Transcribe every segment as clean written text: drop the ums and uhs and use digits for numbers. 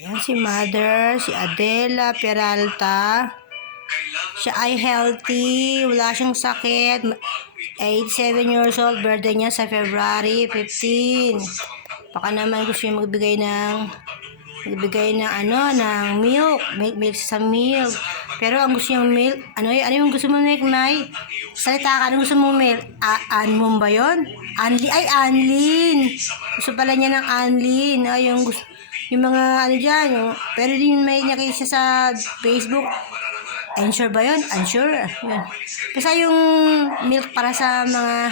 Yan si Mother, si Adela Peralta. Siya ay healthy, wala siyang sakit. 87 years old, birthday niya sa February 15. Baka naman gusto niya magbigay ng milk sa milk. Pero ang gusto niyang milk, ano yung gusto mo milk, May? Salita ka, ano gusto mo milk? Anmon ba yun? Anlin. Gusto pala niya ng Anlin. Yung mga ano dyan, pero din may nakita sa Facebook. Ensure ba yun? Unsure. Yun. Basta yung milk para sa mga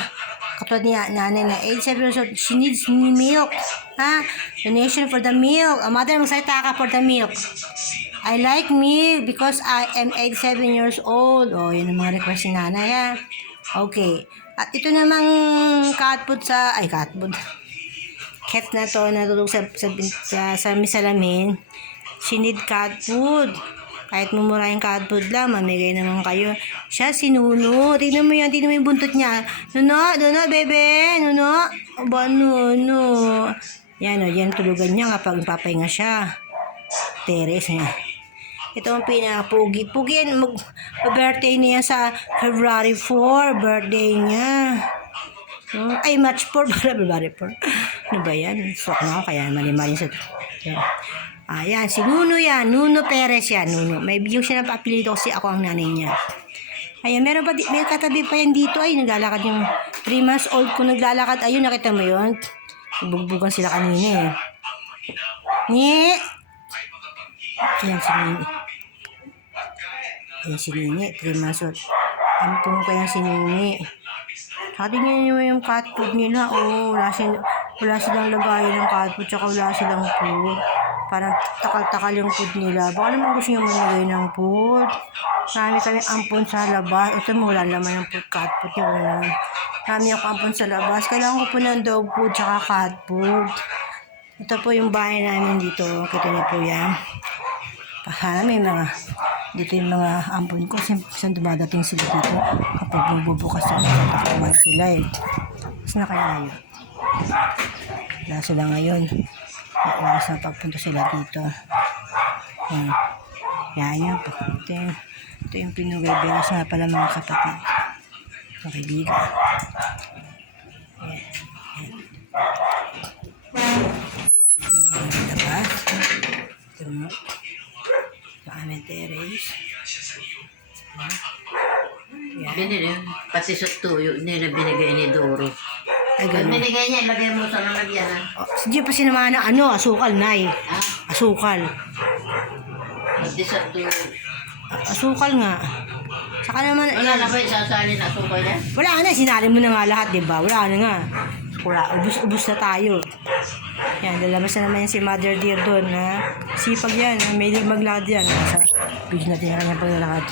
katulad niya, nanay na 87 years old, she needs milk. Ha? Donation for the milk. Mother, magsalita ka for the milk. I like milk because I am 87 years old. Yun ang mga request ni nanay, ha? Okay. At ito namang cat food. Cat na to, natulog sa misalamin. She need cat food. Kahit mumurahing cat food lang, mamigay naman kayo. Siya, si Nuno. Tingnan mo yung buntot niya. Nuno, bebe. Nuno. Aba, Nuno. Yan, yan tulugan niya kapag papahinga siya. Teres niya. Ito ang pinaka-pugi. Pugi yan, birthday niya sa February 4. Birthday niya. Ay, March 4. February 4. Ano ba yan? Sok na ako, kaya mali-mali sa... Yan. Ayan, si Nuno yan. Nuno Perez yan. Nuno. May bigyan siya ng paapelido kasi ako ang nanay niya. Ayan, may katabi pa yan dito. Ay, naglalakad yung 3 months old ko naglalakad. Ayun, nakita mo yun? Bugbugan sila kanina eh. Ni! Ayan, si Nini. Ayan, si Nini. 3 months old. Ampun ko yan si Nini. Saka tingnan nyo yung cat food nila. Wala silang lagayan ng cat food. Tsaka wala silang food. Parang takal-takal yung food nila. Baka naman gusto nyo mamigay ng food. Marami kami ampon sa labas. Ito mo, wala naman yung food, cat food. Marami ako ampon sa labas. Kailangan ko po ng dog food tsaka cat food. Ito po yung bahay namin dito. Kita niyo po yan. Para may dito yung mga ampon ko. Saan dumadating sila dito. Kapag magbubukas sila, natakuman sila eh. Saan na kaya ngayon? Wala sila ngayon. Oras na pagpunta sila dito. Yan po. Ito yung pinugay beras nga pala mga kapatid. Mga kaibigan. Yan. Labas. Ito mo. Ito aming terrace. Yan. Binili, pati sa tuyo nila binigay ni Doro. Ay, Pag ganun. binigay niya, ilagay mo sa lalagyan. Sige pa sinamahan ng asukal, Nay. Asukal. Pati sa tuyo. Asukal nga. Saka naman, Wala na ba yung sasali na sukay yan? wala na, sinali mo na nga lahat, di ba? Wala na nga. Ubus na tayo. Yan, lalabas na naman yan si Mother Dear doon, ha? Sipag yan, may maglakad yan. Sa video natin yung kanyang paglalakad.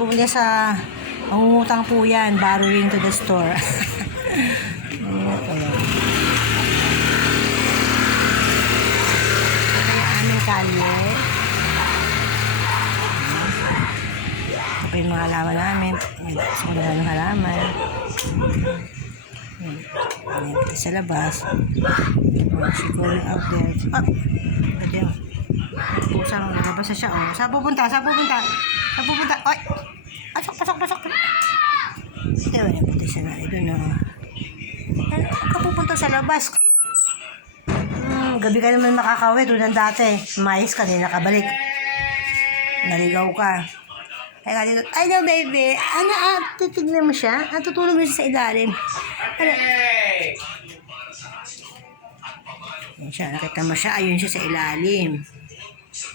Pupunta sa, mangungutang po yan, borrowing to the store. Ito yung aming kalye. Ito pa yung mga halaman namin. Siguro ng halaman. Ayan, sa labas. She going out there. Ito yung pusang nalabas na siya. Saan pupunta? Ay! Pasok! Ito yung puti siya na. Ito na. Kapupunta sa labas. Gabi ka naman makakawit. Tulad dati. Mais ka, hindi nakabalik. Naligaw ka. Ay no, baby. Titignan mo siya. Tutulog mo siya sa ilalim. Yan siya. Nakita mo siya. Ayun siya sa ilalim.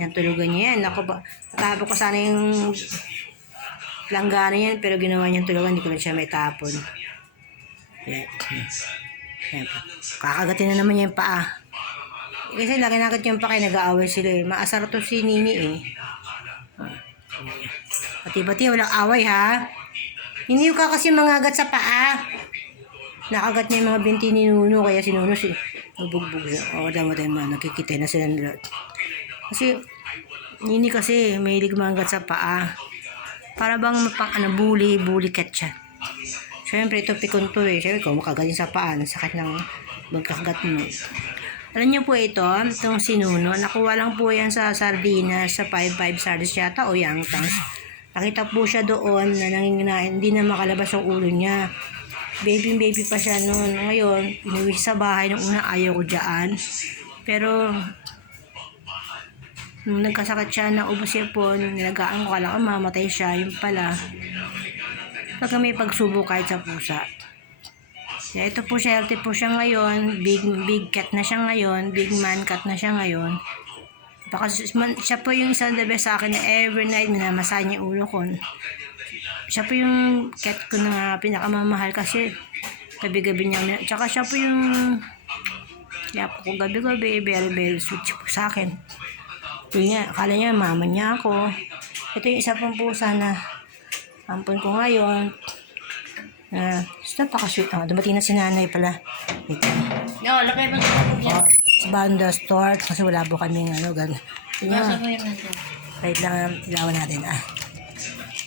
Yan, tulugan niya yan. Ako ba? Natapos ko sana yung langgana yan. Pero ginawa niyang tulugan. Hindi ko na siya may tapon. Yan. Yan. Kakagatin na naman niya yung paa. Kasi lagi nakit yung paa kaya nag-aaway sila eh. Maasar to si Nini eh. Pati-pati walang away ha. Hindi ka kasi mangagat sa paa. Nakagat niya yung mga binti ni Nuno. Kaya si Nuno bugbog siya. Dama tayo mga nakikita na sila nila. Kasi Nini kasi may hilig mangagat sa paa. Para bang bully cat siya. Siyempre ito pikon to eh. Siyempre kung makagaling sa paa, sakit ng magkakagat mo. Alam niyo po itong sinuno, nakuha lang po yan sa sardinas, sa 5-5 sardinas yata o Yangtangs. Nakita po siya doon na nanginginain, hindi na makalabas yung ulo niya. Baby pa siya noon. Ngayon, inuwi sa bahay nung una, ayaw ko dyan. Pero, nung nagkasakit siya, naubos siya po, nung nilagaan ko, kala ko mamatay siya, yun pala. Pagka may pagsubo kahit sa pusa. Kaya ito po siya, healthy po siya ngayon, big cat na siya ngayon, big man cat na siya ngayon. Baka siya po yung isang the best sa akin na every night minamasahe niya yung ulo ko. Siya po yung cat ko na pinakamamahal kasi gabi-gabi niya. Tsaka siya po yung kaya po ko gabi-gabi, very sweet po sa akin. Yun nga, akala niya mama niya ako. Ito yung isa pang pusa na ampon ko ngayon. Napaka-sweet. Dumating na si nanay pala. Ito. No, lagay mo sa loob yan. Sa banda store kasi wala po kaming gano'n. Nasa mo yan natin. Wait lang, ilawan natin.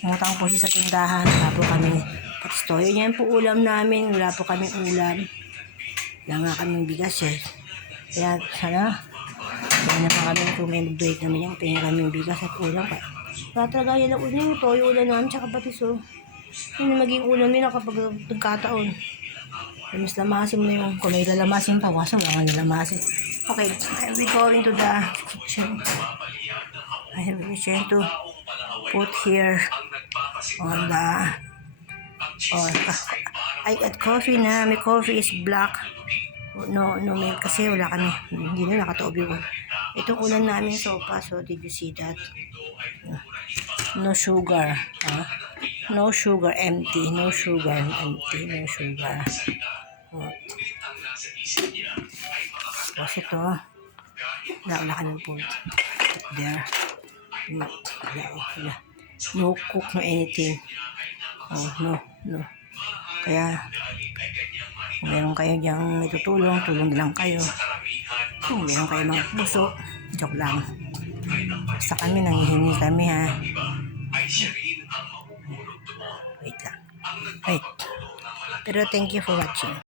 Umutang po siya sa tindahan. Wala po kaming store. Yan po ulam namin. Wala po kaming ulam. Wala nga kaming bigas eh. Kaya sana, wala naman kami kung may mag-break naman yung tingin kaming bigas at ulam. Wala talaga yan ang ulam. Yung toyo ulam namin tsaka patiso. Yun ang maging ulam nila kapag nagkataon. Mas lamasin mo na yung, kung may lalamasin pa, kaso wala nga nilamasin. Okay, I'll be going to the kitchen. I will be trying to put here on the, I got coffee na, my coffee is black. No milk kasi wala kami, hindi na nakataob yung. Itong ulan namin sopa, so did you see that? No sugar, no sugar, empty, no sugar, empty, no sugar. Tapos ito, wala ka ng food. There. Wala. No cook, no anything. No. Kaya, kung meron kayo diyang itutulong, tulong lang kayo. Kung meron kayo mga puso, joke lang. Basta kami, nangihingi kami ha. Wait lang. Pero thank you for watching.